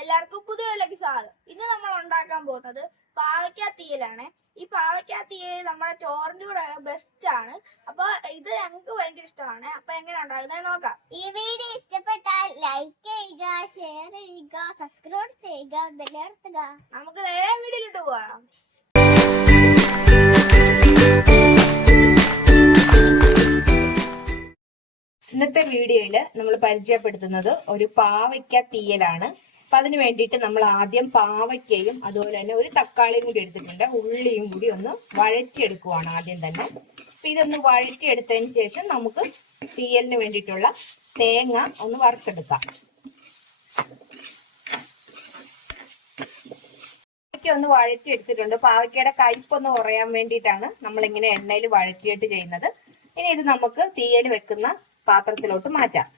എല്ലാവർക്കും പുതിയയിലേക്ക് സ്വാഗതം. ഇന്ന് നമ്മൾ ഉണ്ടാക്കാൻ പോകുന്നത് പാവയ്ക്ക തീയലാണ്. ഈ പാവയ്ക്ക തീയൽ നമ്മുടെ ചോറിന്റെ കൂടെ ബെസ്റ്റ് ആണ്. അപ്പൊ ഇത് ഞങ്ങൾക്ക് ഭയങ്കര ഇഷ്ടമാണ്. അപ്പൊ എങ്ങനെ ഉണ്ടാകുന്നത് നോക്കാം. ഈ വീഡിയോ ഇഷ്ടപ്പെട്ടാൽ ലൈക്ക് ചെയ്യുക, ഷെയർ ചെയ്യുക, സബ്സ്ക്രൈബ് ചെയ്യുക, ബെല്ലമർത്തുക. നമുക്ക് നേരെ വീഡിയോയിലിട്ട് പോകാം. ഇന്നത്തെ വീഡിയോയില് നമ്മൾ പരിചയപ്പെടുത്തുന്നത് ഒരു പാവയ്ക്ക തീയലാണ്. അപ്പൊ അതിന് വേണ്ടിയിട്ട് നമ്മൾ ആദ്യം പാവയ്ക്കയും അതുപോലെ തന്നെ ഒരു തക്കാളിയും കൂടി എടുത്തിട്ടുണ്ട്. ഉള്ളിയും കൂടി ഒന്ന് വഴറ്റിയെടുക്കുവാണ് ആദ്യം തന്നെ. അപ്പൊ ഇതൊന്ന് വഴറ്റിയെടുത്തതിന് ശേഷം നമുക്ക് തീയലിന് വേണ്ടിയിട്ടുള്ള തേങ്ങ ഒന്ന് വറുത്തെടുക്കാം. ഒന്ന് വഴറ്റിയെടുത്തിട്ടുണ്ട്. പാവയ്ക്കയുടെ കയ്പൊന്ന് കുറയാൻ വേണ്ടിയിട്ടാണ് നമ്മളിങ്ങനെ എണ്ണയിൽ വഴറ്റിയിട്ട് ചെയ്യുന്നത്. ഇനി ഇത് നമുക്ക് തീയൽ വെക്കുന്ന പാത്രത്തിലോട്ട് മാറ്റാം.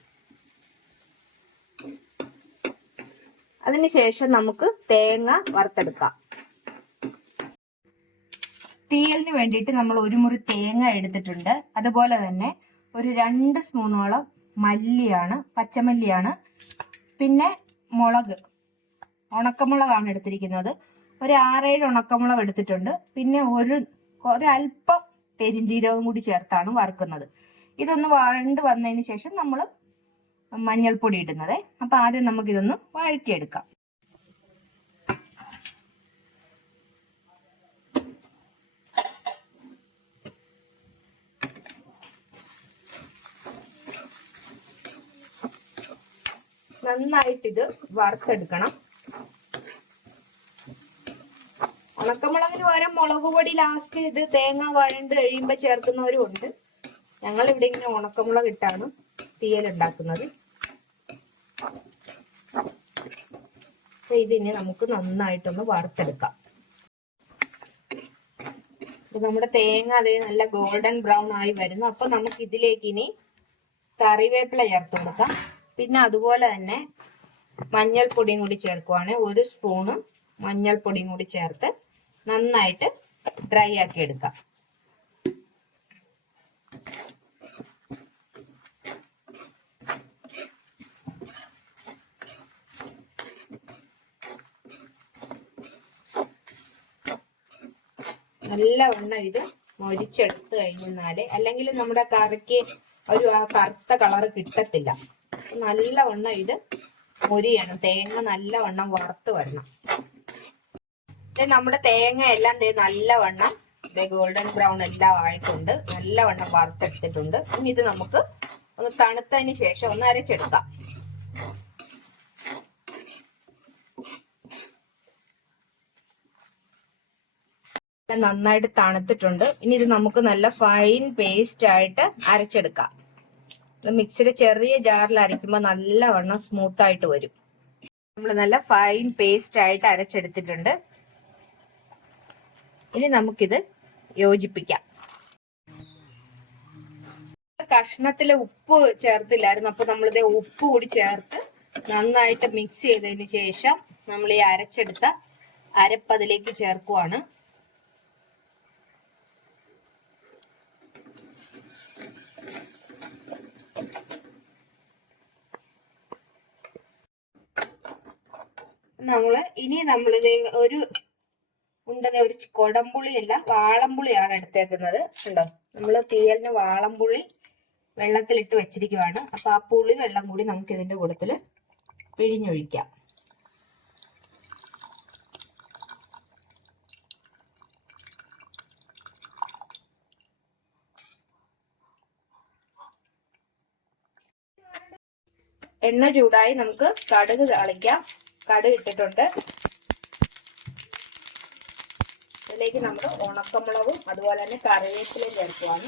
അതിനുശേഷം നമുക്ക് തേങ്ങ വറുത്തെടുക്കാം. തീയലിന് വേണ്ടിയിട്ട് നമ്മൾ ഒരു മുറി തേങ്ങ എടുത്തിട്ടുണ്ട്. അതുപോലെ തന്നെ ഒരു 2 സ്പൂണോളം മല്ലിയാണ്, പച്ചമല്ലിയാണ്. പിന്നെ മുളക്, ഉണക്കമുളകാണ് എടുത്തിരിക്കുന്നത്. ഒരു 6-7 ഉണക്കമുളക് എടുത്തിട്ടുണ്ട്. പിന്നെ ഒരല്പം പെരിഞ്ജീരകം കൂടി ചേർത്താണ് വറുക്കുന്നത്. ഇതൊന്ന് വഴണ്ട് വന്നതിന് ശേഷം നമ്മൾ മഞ്ഞൾപ്പൊടി ഇടുന്നത്. അപ്പൊ ആദ്യം നമുക്കിതൊന്ന് വഴറ്റിയെടുക്കാം. നന്നായിട്ടിത് വറുത്തെടുക്കണം. ഉണക്കമുളകിന് പകരം മുളക് പൊടി ലാസ്റ്റ് ഇത് തേങ്ങ വഴണ്ട് കഴിയുമ്പോൾ ചേർക്കുന്നവരും ഉണ്ട്. ഞങ്ങൾ ഇവിടെ ഇങ്ങനെ ഉണക്കമുളക് ഇട്ടാണ് തീയൽ ഉണ്ടാക്കുന്നത്. ഇതിനെ നമുക്ക് നന്നായിട്ടൊന്ന് വറുത്തെടുക്കാം. നമ്മുടെ തേങ്ങ അതേ നല്ല ഗോൾഡൻ ബ്രൗൺ ആയി വരുന്നു. അപ്പൊ നമുക്ക് ഇതിലേക്ക് ഇനി കറിവേപ്പില ചേർത്ത് കൊടുക്കാം. പിന്നെ അതുപോലെ തന്നെ മഞ്ഞൾപ്പൊടിയും കൂടി ചേർക്കുവാണ്. 1 സ്പൂണ് മഞ്ഞൾപ്പൊടിയും കൂടി ചേർത്ത് നന്നായിട്ട് ഡ്രൈ ആക്കി എടുക്കാം. നല്ലവണ്ണം ഇത് മൊരിച്ചെടുത്ത് കഴിഞ്ഞാല് അല്ലെങ്കിൽ നമ്മുടെ കറിക്ക് ഒരു കറുത്ത കളറ് കിട്ടത്തില്ല. നല്ലവണ്ണം ഇത് മൊരിയണം. തേങ്ങ നല്ലവണ്ണം വറുത്ത് വരണം. നമ്മുടെ തേങ്ങ എല്ലാം നല്ലവണ്ണം ഗോൾഡൻ ബ്രൗൺ എല്ലാം ആയിട്ടുണ്ട്. നല്ലവണ്ണം വറുത്തെടുത്തിട്ടുണ്ട്. ഇനി ഇത് നമുക്ക് ഒന്ന് തണുത്തതിന് ശേഷം ഒന്ന് അരച്ചെടുക്കാം. നന്നായിട്ട് തണുത്തിട്ടുണ്ട്. ഇനി ഇത് നമുക്ക് നല്ല ഫൈൻ പേസ്റ്റ് ആയിട്ട് അരച്ചെടുക്കാം. മിക്സിയുടെ ചെറിയ ജാറിൽ അരയ്ക്കുമ്പോൾ നല്ലവണ്ണം സ്മൂത്ത് ആയിട്ട് വരും. നമ്മൾ നല്ല ഫൈൻ പേസ്റ്റ് ആയിട്ട് അരച്ചെടുത്തിട്ടുണ്ട്. ഇനി നമുക്കിത് യോജിപ്പിക്കാം. കഷ്ണത്തില് ഉപ്പ് ചേർത്തില്ലായിരുന്നു. അപ്പൊ നമ്മളിത് ഉപ്പ് കൂടി ചേർത്ത് നന്നായിട്ട് മിക്സ് ചെയ്തതിന് ശേഷം നമ്മൾ ഈ അരച്ചെടുത്ത അരപ്പതിലേക്ക് ചേർക്കുവാണ്. ഇനി നമ്മളിത് ഒരു കൊടംപുളിയല്ല, വാളംപുളിയാണ് എടുത്തേക്കുന്നത്. ഉണ്ടോ, നമ്മള് തീയലിന് വാളംപുളി വെള്ളത്തിലിട്ട് വെച്ചിരിക്കുവാണ്. അപ്പൊ ആ പുളി വെള്ളം കൂടി നമുക്ക് ഇതിന്റെ കൂട്ടത്തില് പിഴിഞ്ഞൊഴിക്കാം. എണ്ണ ചൂടായി നമുക്ക് കടുക് താളിക്കാം. കടുക് ഇട്ടിട്ടുണ്ട്. ഇതിലേക്ക് നമ്മൾ ഉണക്കമുളകും അതുപോലെ തന്നെ കറിവേപ്പിലയും ചേർക്കുവാണ്.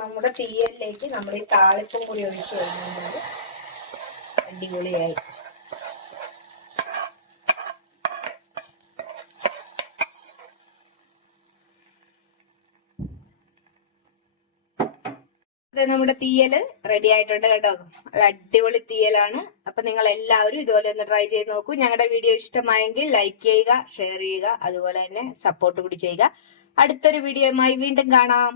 നമ്മുടെ തീയലിലേക്ക് നമ്മൾ ഈ താളിപ്പും കൂടി ഒഴിച്ച് കഴിഞ്ഞാൽ അടിപൊളിയായി. നമ്മുടെ തീയല് റെഡി ആയിട്ടുണ്ട് കേട്ടോ. അടിപൊളി തീയലാണ്. അപ്പൊ നിങ്ങൾ എല്ലാവരും ഇതുപോലെ ഒന്ന് ട്രൈ ചെയ്ത് നോക്കൂ. ഞങ്ങളുടെ വീഡിയോ ഇഷ്ടമായെങ്കിൽ ലൈക്ക് ചെയ്യുക, ഷെയർ ചെയ്യുക, അതുപോലെ തന്നെ സപ്പോർട്ട് കൂടി ചെയ്യുക. അടുത്തൊരു വീഡിയോയുമായി വീണ്ടും കാണാം.